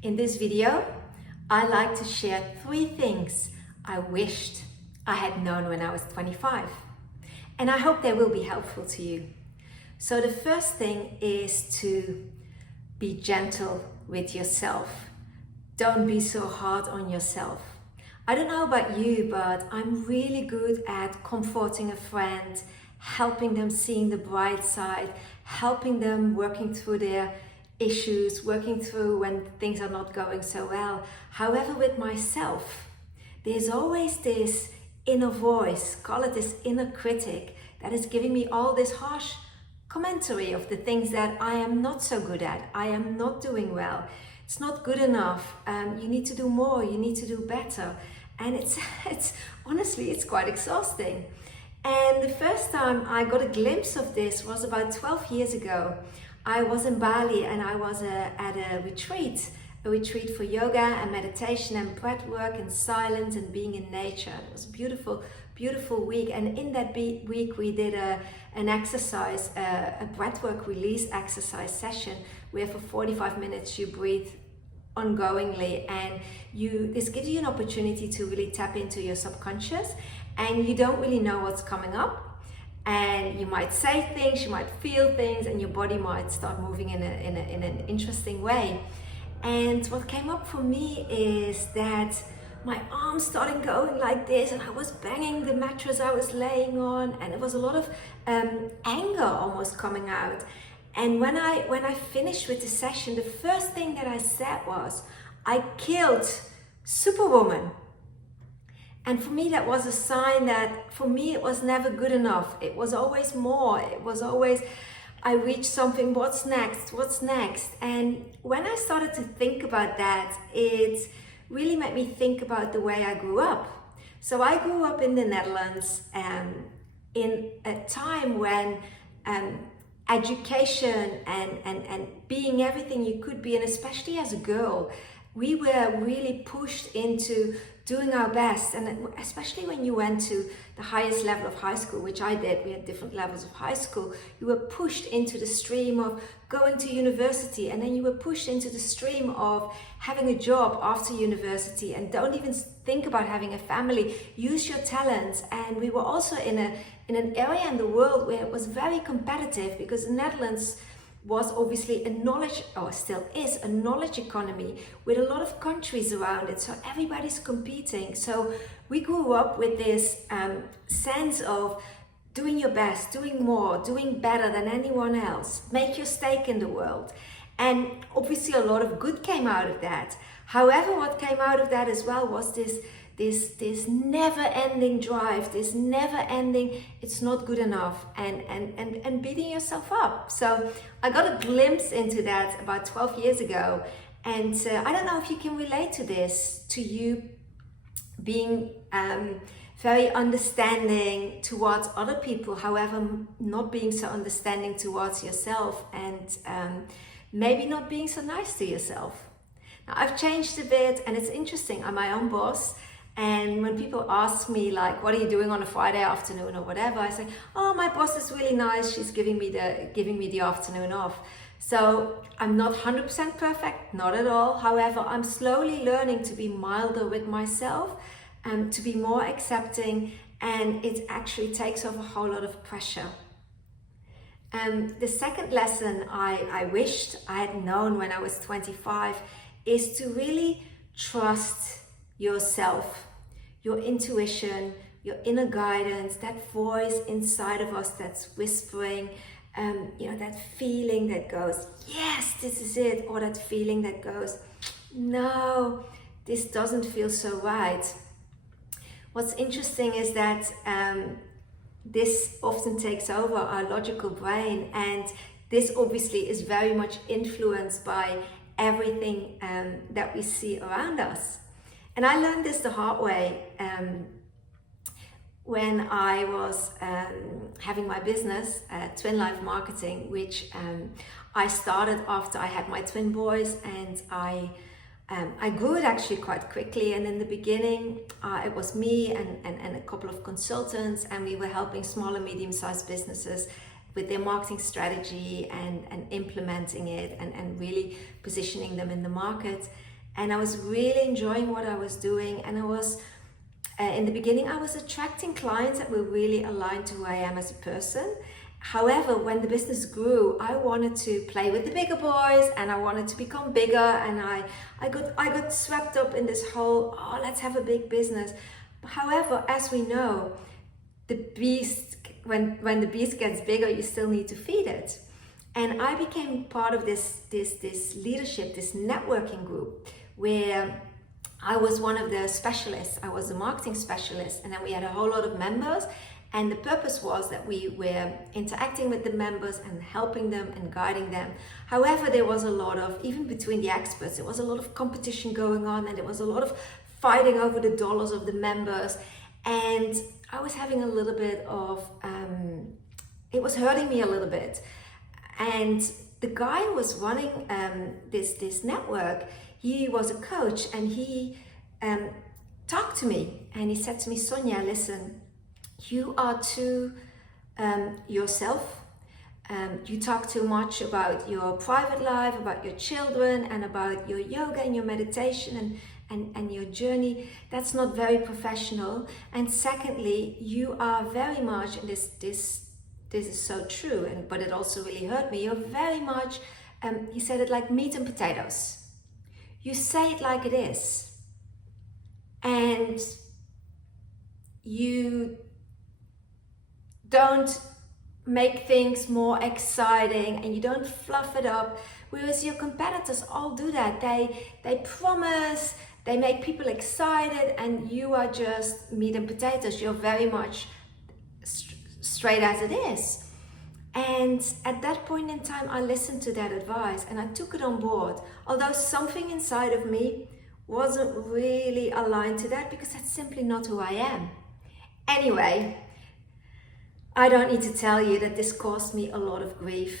In this video, I like to share 3 things I wished I had known when I was 25. And I hope they will be helpful to you. So the first thing is to be gentle with yourself. Don't be so hard on yourself. I don't know about you, but I'm really good at comforting a friend, helping them seeing the bright side, helping them working through their issues, working through when things are not going so well. However, with myself, there's always this inner voice, call it this inner critic, that is giving me all this harsh commentary of the things that I am not so good at. I am not doing well. It's not good enough. You need to do more. You need to do better. And it's honestly, it's quite exhausting. And the first time I got a glimpse of this was about 12 years ago. I was in Bali and I was at a retreat for yoga and meditation and breath work and silence and being in nature. It was a beautiful, beautiful week. And in that week we did an exercise, a breathwork release exercise session where for 45 minutes you breathe ongoingly, and this gives you an opportunity to really tap into your subconscious, and you don't really know what's coming up, and you might say things, you might feel things, and your body might start moving in an interesting way. And what came up for me is that my arms started going like this, and I was banging the mattress I was laying on, and it was a lot of anger almost coming out. And when I finished with the session, the first thing that I said was, I killed Superwoman. And for me, that was a sign that for me, it was never good enough. It was always more. It was always, I reached something, what's next? What's next? And when I started to think about that, it really made me think about the way I grew up. So I grew up in the Netherlands in a time when education and being everything you could be, and especially as a girl, we were really pushed into doing our best. And especially when you went to the highest level of high school, which I did, we had different levels of high school, you were pushed into the stream of going to university, and then you were pushed into the stream of having a job after university, and don't even think about having a family, use your talents. And we were also in an area in the world where it was very competitive, because the Netherlands was obviously a knowledge, or still is, a knowledge economy with a lot of countries around it. So everybody's competing. So we grew up with this sense of doing your best, doing more, doing better than anyone else, make your stake in the world. And obviously a lot of good came out of that. However, what came out of that as well was this never-ending drive, this never-ending, it's not good enough, and beating yourself up. So I got a glimpse into that about 12 years ago, and I don't know if you can relate to this, to you being very understanding towards other people, however, not being so understanding towards yourself, and maybe not being so nice to yourself. Now, I've changed a bit, and it's interesting. I'm my own boss. And when people ask me, like, what are you doing on a Friday afternoon or whatever, I say, oh, my boss is really nice. She's giving me the afternoon off. So I'm not 100% perfect, not at all. However, I'm slowly learning to be milder with myself and to be more accepting. And it actually takes off a whole lot of pressure. The second lesson I wished I had known when I was 25 is to really trust yourself, your intuition, your inner guidance, that voice inside of us that's whispering, that feeling that goes, yes, this is it, or that feeling that goes, no, this doesn't feel so right. What's interesting is that this often takes over our logical brain, and this obviously is very much influenced by everything that we see around us. And I learned this the hard way when I was having my business, Twin Life Marketing, which I started after I had my twin boys, and I grew it actually quite quickly. And in the beginning, it was me and a couple of consultants, and we were helping small and medium-sized businesses with their marketing strategy and implementing it and really positioning them in the market. And I was really enjoying what I was doing, and I was in the beginning I was attracting clients that were really aligned to who I am as a person. However, when the business grew, I wanted to play with the bigger boys and I wanted to become bigger, and I got swept up in this whole, oh, let's have a big business. However, as we know, the beast, when the beast gets bigger, you still need to feed it. And I became part of this leadership, this networking group, where I was one of the specialists. I was a marketing specialist, and then we had a whole lot of members. And the purpose was that we were interacting with the members and helping them and guiding them. However, there was a lot of, even between the experts, there was a lot of competition going on, and there was a lot of fighting over the dollars of the members. And I was having a little bit of, it was hurting me a little bit. And the guy who was running this network, he was a coach, and he talked to me, and he said to me, Sonia, listen, you are too yourself. You talk too much about your private life, about your children, and about your yoga and your meditation and your journey. That's not very professional. And secondly, you are very much, and this is so true, but it also really hurt me, you're very much, he said it like meat and potatoes. You say it like it is. And you don't make things more exciting, and you don't fluff it up, whereas your competitors all do that. They promise, they make people excited, and you are just meat and potatoes. You're very much straight as it is. And at that point in time, I listened to that advice and I took it on board, although something inside of me wasn't really aligned to that, because that's simply not who I am. Anyway, I don't need to tell you that this caused me a lot of grief,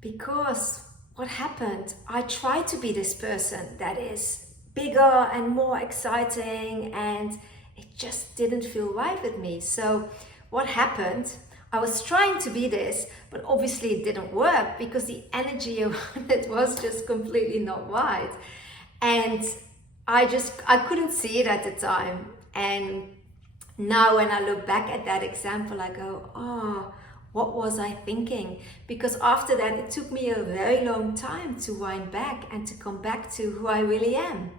because what happened, I tried to be this person that is bigger and more exciting, and it just didn't feel right with me. So what happened, I was trying to be this, but obviously it didn't work, because the energy around it was just completely not right. And I couldn't see it at the time. And now when I look back at that example, I go, oh, what was I thinking? Because after that, it took me a very long time to wind back and to come back to who I really am.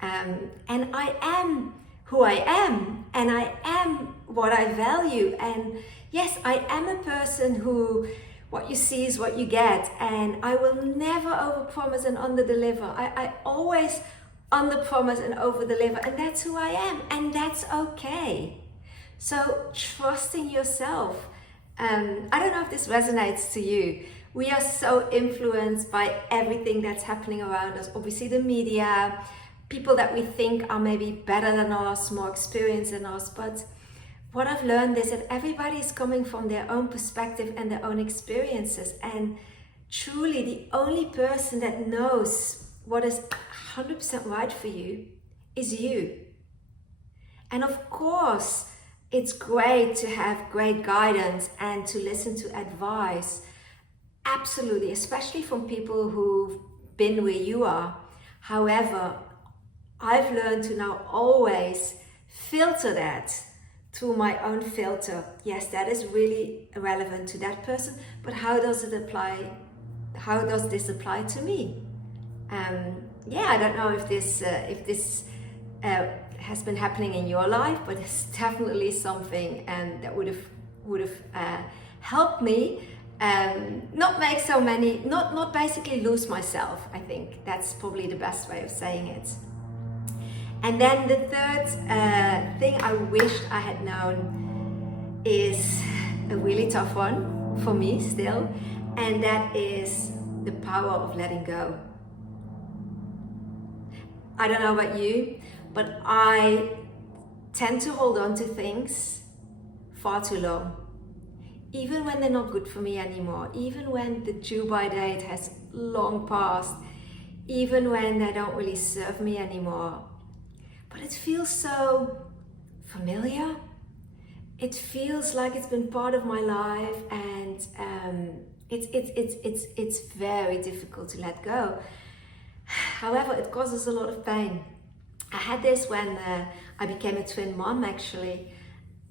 And I am who I am, and I am what I value. And yes, I am a person who, what you see is what you get, and I will never overpromise and underdeliver. I always underpromise and overdeliver, and that's who I am, and that's okay. So trusting yourself. I don't know if this resonates to you. We are so influenced by everything that's happening around us. Obviously the media, people that we think are maybe better than us, more experienced than us, but what I've learned is that everybody is coming from their own perspective and their own experiences, and truly the only person that knows what is 100% right for you is you. And of course, it's great to have great guidance and to listen to advice, absolutely, especially from people who've been where you are. However, I've learned to now always filter that through my own filter. Yes, that is really relevant to that person, but how does it apply? How does this apply to me? Yeah, I don't know if this has been happening in your life, but it's definitely something that would have helped me not make so many, not basically lose myself. I think that's probably the best way of saying it. And then the third thing I wished I had known is a really tough one for me still, and that is the power of letting go. I don't know about you, but I tend to hold on to things far too long. Even when they're not good for me anymore, even when the due-by date has long passed, even when they don't really serve me anymore. But it feels so familiar. it feels like it's been part of my life, and it's very difficult to let go. However, it causes a lot of pain. I had this when I became a twin mom, actually.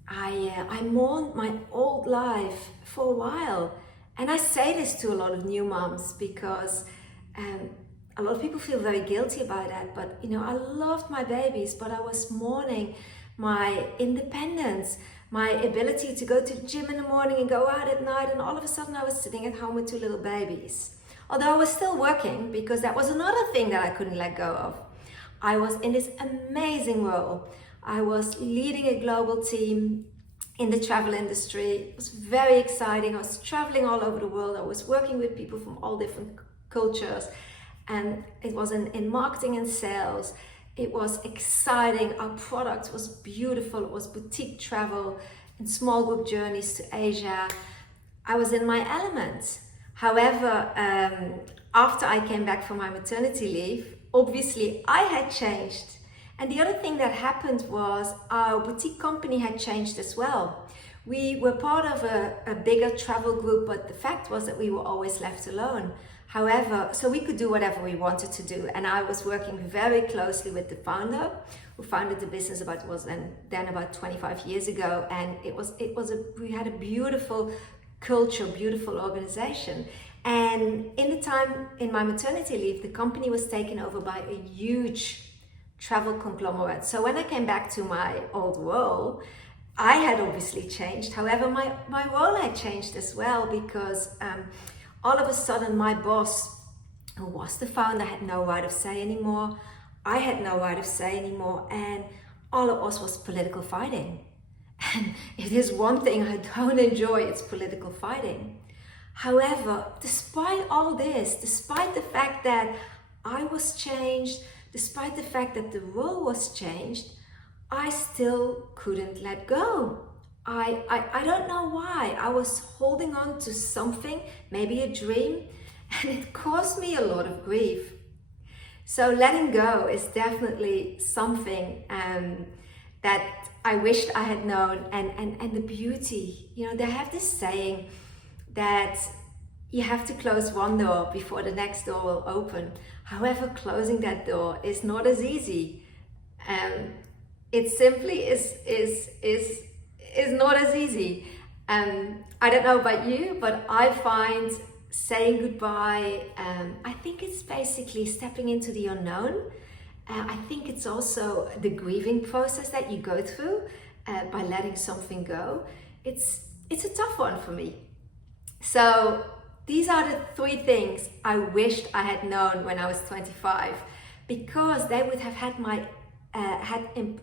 I mourned my old life for a while. And I say this to a lot of new moms because a lot of people feel very guilty about that. But, you know, I loved my babies, but I was mourning my independence, my ability to go to the gym in the morning and go out at night. And all of a sudden I was sitting at home with 2 little babies. Although I was still working, because that was another thing that I couldn't let go of. I was in this amazing role. I was leading a global team in the travel industry. It was very exciting. I was traveling all over the world. I was working with people from all different cultures. And it was in marketing and sales. It was exciting. Our product was beautiful. It was boutique travel and small group journeys to Asia. I was in my element. However, after I came back from my maternity leave, obviously I had changed. And the other thing that happened was our boutique company had changed as well. We were part of a bigger travel group, but the fact was that we were always left alone. However, so we could do whatever we wanted to do. And I was working very closely with the founder, who founded the business about 25 years ago. And we had a beautiful culture, beautiful organization. And in the time in my maternity leave, the company was taken over by a huge travel conglomerate. So when I came back to my old role, I had obviously changed. However, my role had changed as well, because all of a sudden my boss, who was the founder, had no right of say anymore. I had no right of say anymore. And all of us was political fighting. And it is one thing I don't enjoy, it's political fighting. However, despite all this, despite the fact that I was changed, despite the fact that the role was changed, I still couldn't let go. I don't know why. I was holding on to something, maybe a dream, and it caused me a lot of grief. So letting go is definitely something that I wished I had known, and the beauty, you know, they have this saying that you have to close one door before the next door will open. However, closing that door is not as easy. It simply is not as easy. I don't know about you, but I find saying goodbye, I think it's basically stepping into the unknown. I think it's also the grieving process that you go through by letting something go. It's a tough one for me. So these are the 3 things I wished I had known when I was 25, because they would have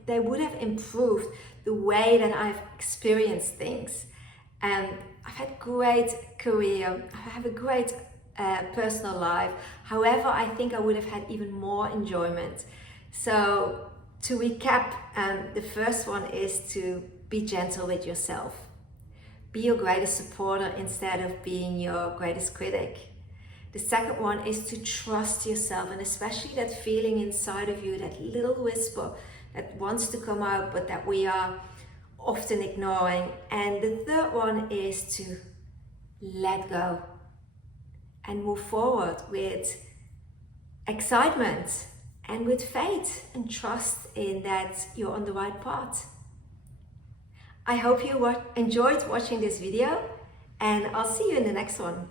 they would have improved the way that I've experienced things. I've had a great career. I have a great personal life. However, I think I would have had even more enjoyment. So to recap, the first one is to be gentle with yourself. Be your greatest supporter instead of being your greatest critic. The second one is to trust yourself, and especially that feeling inside of you, that little whisper that wants to come out but that we are often ignoring. And the third one is to let go and move forward with excitement and with faith and trust in that you're on the right path. I hope you enjoyed watching this video, and I'll see you in the next one.